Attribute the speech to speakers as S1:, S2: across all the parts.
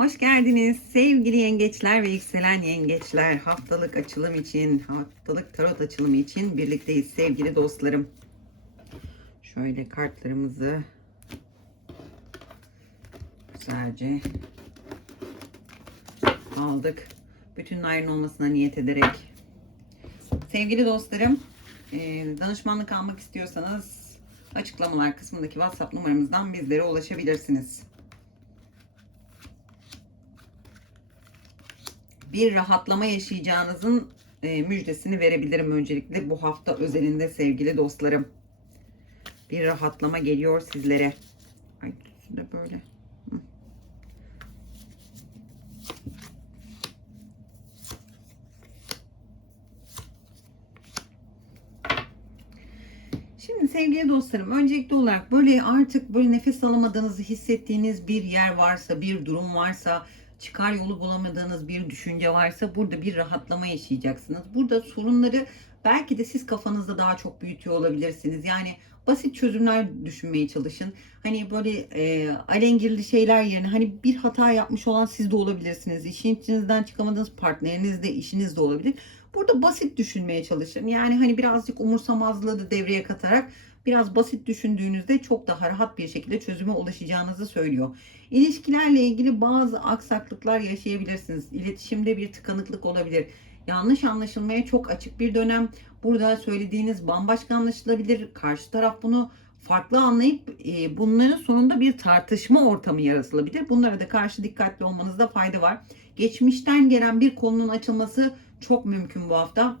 S1: Hoş geldiniz sevgili yengeçler ve yükselen yengeçler. Haftalık açılım için, haftalık tarot açılımı için birlikteyiz sevgili dostlarım. Şöyle kartlarımızı güzelce aldık. Bütün ayrın olmasına niyet ederek. Sevgili dostlarım, e, danışmanlık almak istiyorsanız açıklamalar kısmındaki WhatsApp numaramızdan bizlere ulaşabilirsiniz. Bir rahatlama yaşayacağınızın e, müjdesini verebilirim öncelikle bu hafta özelinde sevgili dostlarım. Bir rahatlama geliyor sizlere. Ay üstünde böyle. Şimdi sevgili dostlarım öncelikli olarak böyle artık böyle nefes alamadığınızı hissettiğiniz bir yer varsa, bir durum varsa, çıkar yolu bulamadığınız bir düşünce varsa burada bir rahatlama yaşayacaksınız. Burada sorunları belki de siz kafanızda daha çok büyütüyor olabilirsiniz. Yani basit çözümler düşünmeye çalışın. Hani böyle e, alengirli şeyler yerine hani bir hata yapmış olan siz de olabilirsiniz. İşin içinizden çıkamadığınız partneriniz de işiniz de olabilir. Burada basit düşünmeye çalışın. Yani hani birazcık umursamazlığı da devreye katarak biraz basit düşündüğünüzde çok daha rahat bir şekilde çözüme ulaşacağınızı söylüyor. İlişkilerle ilgili bazı aksaklıklar yaşayabilirsiniz. İletişimde bir tıkanıklık olabilir. Yanlış anlaşılmaya çok açık bir dönem. Burada söylediğiniz bambaşka anlaşılabilir. Karşı taraf bunu farklı anlayıp e, bunların sonunda bir tartışma ortamı yaratılabilir. Bunlara da karşı dikkatli olmanızda fayda var. Geçmişten gelen bir konunun açılması çok mümkün bu hafta.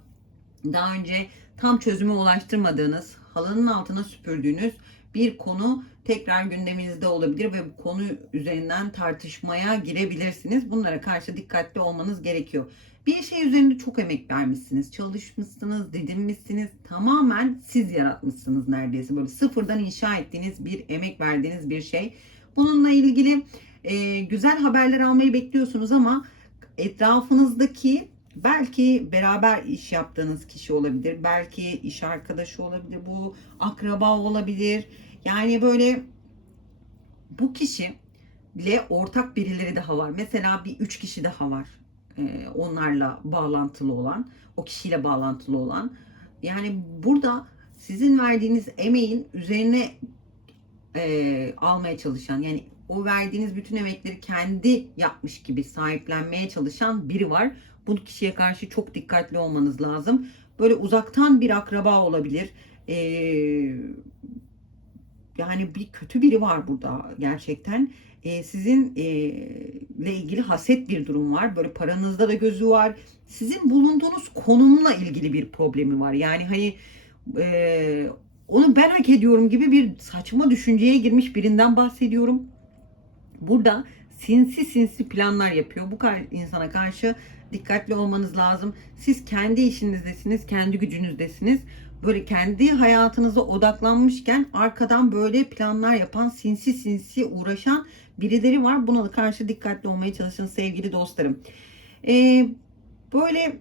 S1: Daha önce tam çözüme ulaştırmadığınız, halının altına süpürdüğünüz bir konu tekrar gündeminizde olabilir ve bu konu üzerinden tartışmaya girebilirsiniz. Bunlara karşı dikkatli olmanız gerekiyor. Bir şey üzerinde çok emek vermişsiniz, çalışmışsınız, didinmişsiniz. Tamamen siz yaratmışsınız neredeyse. Böyle sıfırdan inşa ettiğiniz bir emek verdiğiniz bir şey. Bununla ilgili e, güzel haberler almayı bekliyorsunuz ama etrafınızdaki belki beraber iş yaptığınız kişi olabilir. Belki iş arkadaşı olabilir. Bu akraba olabilir. Yani böyle bu kişiyle ortak birileri daha var. Mesela bir üç kişi daha var. Ee, onlarla bağlantılı olan, o kişiyle bağlantılı olan. Yani burada sizin verdiğiniz emeğin üzerine e, almaya çalışan yani o verdiğiniz bütün emekleri kendi yapmış gibi sahiplenmeye çalışan biri var. Bu kişiye karşı çok dikkatli olmanız lazım. Böyle uzaktan bir akraba olabilir. Ee, yani bir kötü biri var burada gerçekten. Ee, sizin e, ilgili haset bir durum var. Böyle paranızda da gözü var. Sizin bulunduğunuz konumla ilgili bir problemi var. Yani hani e, onu ben hak ediyorum gibi bir saçma düşünceye girmiş birinden bahsediyorum. Burada sinsi sinsi planlar yapıyor. Bu insana karşı dikkatli olmanız lazım. Siz kendi işinizdesiniz, kendi gücünüzdesiniz. Böyle kendi hayatınıza odaklanmışken arkadan böyle planlar yapan, sinsi sinsi uğraşan birileri var. Buna da karşı dikkatli olmaya çalışın sevgili dostlarım. Ee, böyle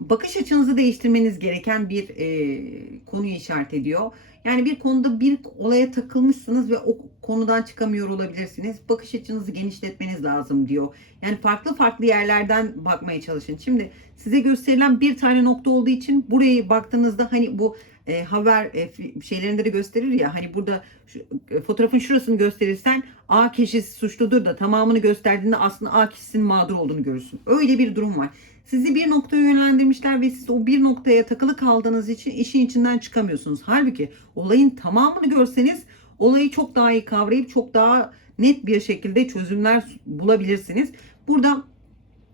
S1: bakış açınızı değiştirmeniz gereken bir e, konuyu işaret ediyor. Yani bir konuda bir olaya takılmışsınız ve o konudan çıkamıyor olabilirsiniz. Bakış açınızı genişletmeniz lazım diyor. Yani farklı farklı yerlerden bakmaya çalışın. Şimdi size gösterilen bir tane nokta olduğu için burayı baktığınızda hani bu e, haber e, şeylerinde de gösterir ya hani burada şu, e, fotoğrafın şurasını gösterirsen A kişisi suçludur da tamamını gösterdiğinde aslında A kişisinin mağdur olduğunu görürsün. Öyle bir durum var. Sizi bir noktaya yönlendirmişler ve siz o bir noktaya takılı kaldığınız için işin içinden çıkamıyorsunuz. Halbuki olayın tamamını görseniz olayı çok daha iyi kavrayıp çok daha net bir şekilde çözümler bulabilirsiniz. Burada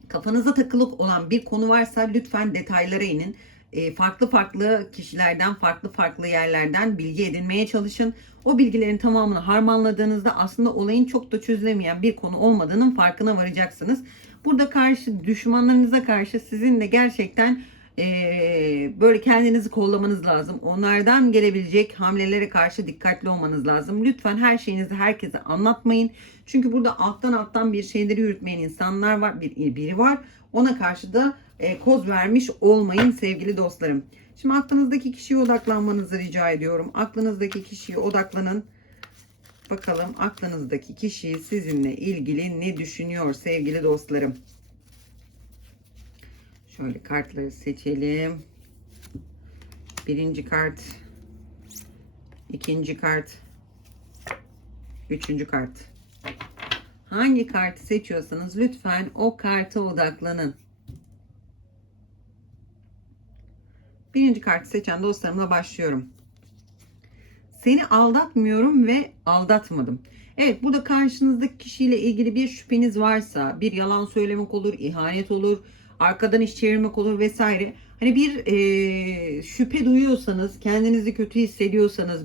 S1: kafanıza takılı olan bir konu varsa lütfen detaylara inin. E, farklı farklı kişilerden, farklı farklı yerlerden bilgi edinmeye çalışın. O bilgilerin tamamını harmanladığınızda aslında olayın çok da çözülemeyen bir konu olmadığının farkına varacaksınız. Burada karşı düşmanlarınıza karşı sizin de gerçekten e, böyle kendinizi kollamanız lazım. Onlardan gelebilecek hamlelere karşı dikkatli olmanız lazım. Lütfen her şeyinizi herkese anlatmayın. Çünkü burada alttan alttan bir şeyleri yürütmeyen insanlar var. Bir, biri var. Ona karşı da e, koz vermiş olmayın sevgili dostlarım. Şimdi aklınızdaki kişiye odaklanmanızı rica ediyorum. Aklınızdaki kişiye odaklanın. Bakalım aklınızdaki kişi sizinle ilgili ne düşünüyor sevgili dostlarım. Şöyle kartları seçelim. Birinci kart. ikinci kart. Üçüncü kart. Hangi kartı seçiyorsanız lütfen o karta odaklanın. Birinci kartı seçen dostlarımla başlıyorum. Seni aldatmıyorum ve aldatmadım. Evet burada karşınızdaki kişiyle ilgili bir şüpheniz varsa bir yalan söylemek olur, ihanet olur, arkadan iş çevirmek olur vesaire. Hani bir e, şüphe duyuyorsanız, kendinizi kötü hissediyorsanız,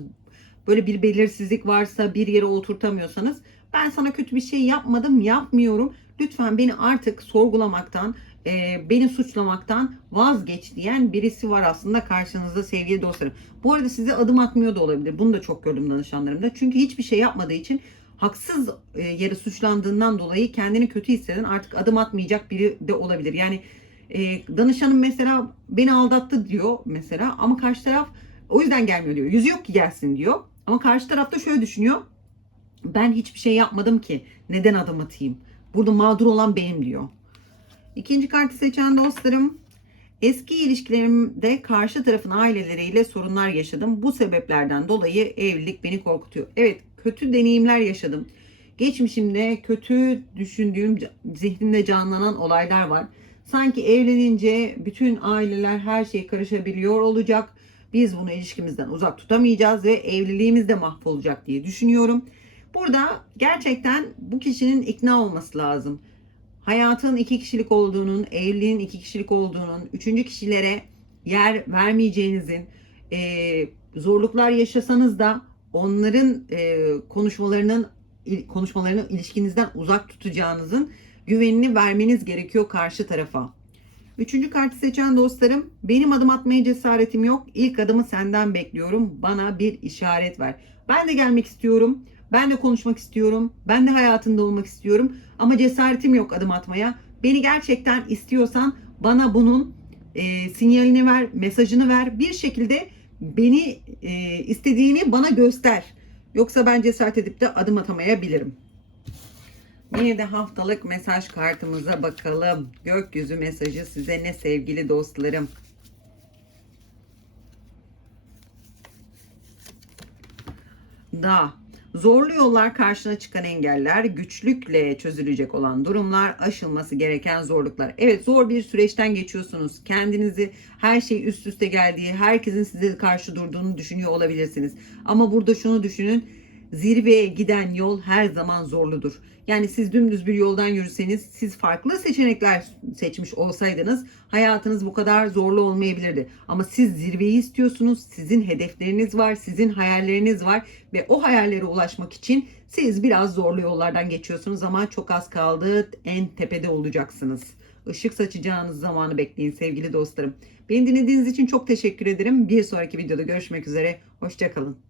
S1: böyle bir belirsizlik varsa, bir yere oturtamıyorsanız ben sana kötü bir şey yapmadım, yapmıyorum. Lütfen beni artık sorgulamaktan, e, beni suçlamaktan vazgeç diyen birisi var aslında karşınızda sevgili dostlarım. Bu arada size adım atmıyor da olabilir. Bunu da çok gördüm danışanlarımda. Çünkü hiçbir şey yapmadığı için haksız e, yere suçlandığından dolayı kendini kötü hisseden artık adım atmayacak biri de olabilir. Yani e, danışanım mesela beni aldattı diyor mesela ama karşı taraf o yüzden gelmiyor diyor. Yüzü yok ki gelsin diyor. Ama karşı tarafta şöyle düşünüyor. Ben hiçbir şey yapmadım ki. Neden adım atayım? Burada mağdur olan benim diyor. İkinci kartı seçen dostlarım. Eski ilişkilerimde karşı tarafın aileleriyle sorunlar yaşadım. Bu sebeplerden dolayı evlilik beni korkutuyor. Evet kötü deneyimler yaşadım. Geçmişimde kötü düşündüğüm, zihnimde canlanan olaylar var. Sanki evlenince bütün aileler her şey karışabiliyor olacak. Biz bunu ilişkimizden uzak tutamayacağız ve evliliğimiz de mahvolacak diye düşünüyorum. Burada gerçekten bu kişinin ikna olması lazım. Hayatın iki kişilik olduğunun, evliliğin iki kişilik olduğunun, üçüncü kişilere yer vermeyeceğinizin, e, zorluklar yaşasanız da onların e, konuşmalarının konuşmalarını ilişkinizden uzak tutacağınızın güvenini vermeniz gerekiyor karşı tarafa. Üçüncü kartı seçen dostlarım, benim adım atmaya cesaretim yok. İlk adımı senden bekliyorum. Bana bir işaret ver. Ben de gelmek istiyorum. Ben de konuşmak istiyorum. Ben de hayatında olmak istiyorum. Ama cesaretim yok adım atmaya. Beni gerçekten istiyorsan bana bunun e, sinyalini ver, mesajını ver. Bir şekilde beni e, istediğini bana göster. Yoksa ben cesaret edip de adım atamayabilirim. Bir de haftalık mesaj kartımıza bakalım. Gökyüzü mesajı size ne sevgili dostlarım? Da Zorlu yollar karşına çıkan engeller, güçlükle çözülecek olan durumlar, aşılması gereken zorluklar. Evet zor bir süreçten geçiyorsunuz. Kendinizi her şey üst üste geldiği, herkesin size karşı durduğunu düşünüyor olabilirsiniz. Ama burada şunu düşünün zirveye giden yol her zaman zorludur. Yani siz dümdüz bir yoldan yürüseniz, siz farklı seçenekler seçmiş olsaydınız hayatınız bu kadar zorlu olmayabilirdi. Ama siz zirveyi istiyorsunuz, sizin hedefleriniz var, sizin hayalleriniz var ve o hayallere ulaşmak için siz biraz zorlu yollardan geçiyorsunuz ama çok az kaldı en tepede olacaksınız. Işık saçacağınız zamanı bekleyin sevgili dostlarım. Beni dinlediğiniz için çok teşekkür ederim. Bir sonraki videoda görüşmek üzere. Hoşçakalın.